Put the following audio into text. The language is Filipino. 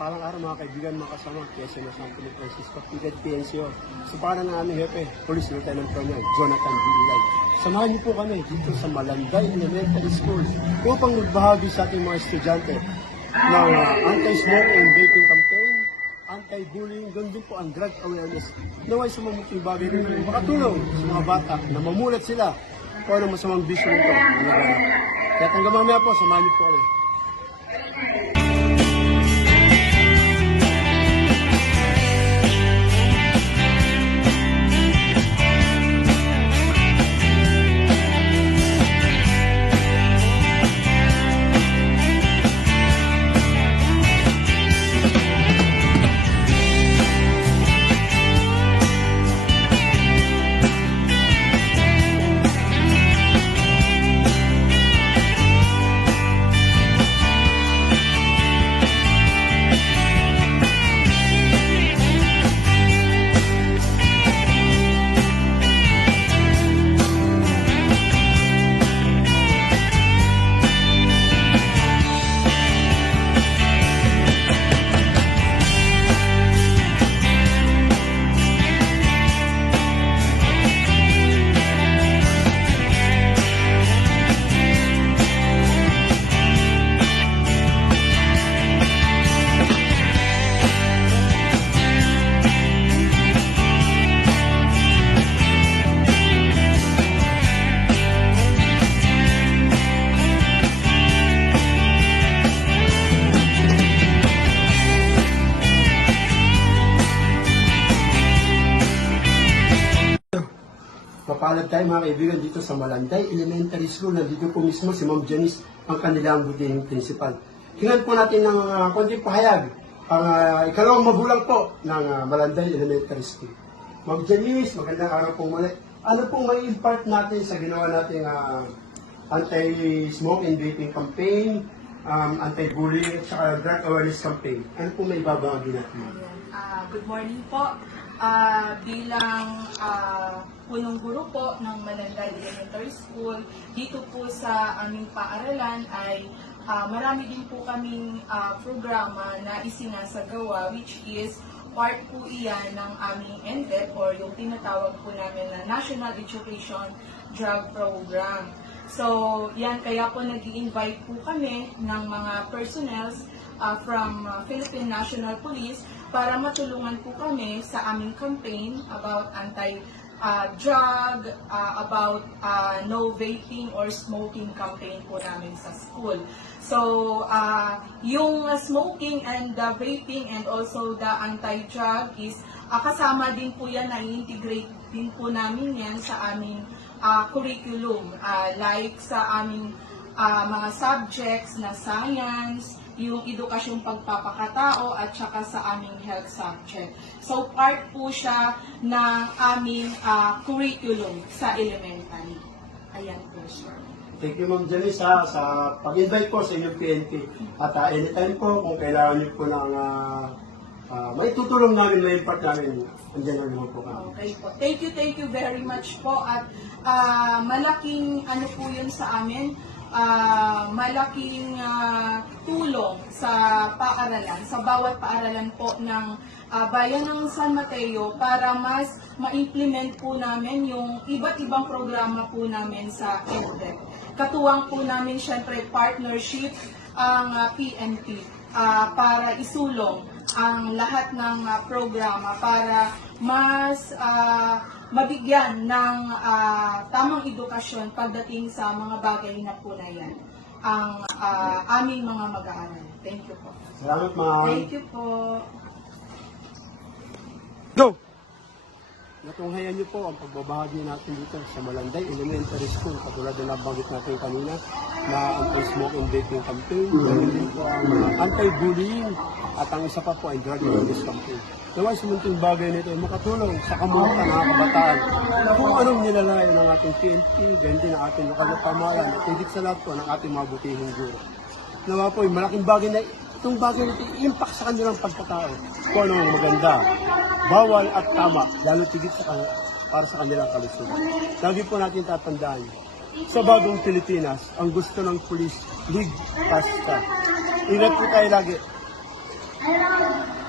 Palang araw mga kaibigan, mga kasama, Quezon na San Felipe Francisco, Pigat PNCO. Sa pangalan ng aming hepe, Police Lieutenant Colonel Jonathan D. Ilay. Samahan niyo po kami dito sa Malanday Elementary School upang magbahagi sa ating mga estudyante ng anti-smoke and vaping campaign, anti-bullying, gandun po ang drug awareness. Naway sa mamuting bagay nito, makatulong sa mga bata na mamulat sila kung anong masamang bisyo nito. Kaya hanggang mamaya po, samahan niyo po kami. Mapalad tayo mga kaibigan dito sa Malanday Elementary School. Nandito po mismo si Ma'am Janice, ang kanilang butihing principal. Tingnan po natin ng konting pahayag ang ikalawang magulang po ng Malanday Elementary School. Ma'am Janice, magandang araw po muli. Ano pong may impart natin sa ginawa nating anti-smoke and vaping campaign, anti-bullying, at saka drug awareness campaign? Ano pong may babahagi natin? Good morning po. Bilang punong guro po ng Malanday Elementary School, dito po sa aming paaralan ay marami din po kaming programa na isinasagawa, which is part po iyan ng aming NDEP or yung tinatawag po namin na National Education Drug Program. So, yan, kaya po nag-i-invite po kami ng mga personnels from Philippine National Police para matulungan po kami sa aming campaign about anti-drug, about no vaping or smoking campaign po namin sa school. So, yung smoking and the vaping and also the anti-drug is kasama din po yan, na-integrate din po namin yan sa aming curriculum, like sa aming mga subjects na science, yung edukasyong pagpapakatao at saka sa aming health subject. So part po siya ng aming curriculum sa elementary. Ayan po sir. Thank you Ma'am Janice sa pag-invite po sa inyong PNP. At anytime po kung kailangan niyo po ng may tutulong namin, may impart namin, andyan namin po kami. Okay po. Thank you very much po. At malaking ano po yun sa amin, malaking tulong sa paaralan, sa bawat paaralan po ng Bayan ng San Mateo para mas ma-implement po namin yung iba't ibang programa po namin sa EdTech. Katuwang po namin syempre partnership ang PNP para isulong ang lahat ng programa para mas mabigyan ng tamang edukasyon pagdating sa mga bagay na po na yan ang aming mga mag-aaral. Thank you po. Salamat ma'am. Thank you po. Go! Natunghayan niyo po ang pagbabahagi natin dito sa Malanday Elementary School. Katulad na nabanggit natin kanina na anti-smoke and vaping campaign, ganun din po ang anti-bullying at ang isa pa po ay drug awareness campaign. Naway sa munting bagay nito ay makatulong sa kamuhian ng mga kabataan kung anong nilalayan ng ating PNP, ganyan din ang ating lokal na pamahalaan at hindi sa lahat po ng ating mga butihing guro. Nawa po ay malaking bagay na itong bagay nito i-impact sa kanilang pagkatao kung ano ang maganda, bawal at tama, lalo tigit para sa kanilang kalusugan. Lagi po natin tatandaan, sa bagong Pilipinas, ang gusto ng pulis, ligtas ka. Ingat po tayo lagi. Alam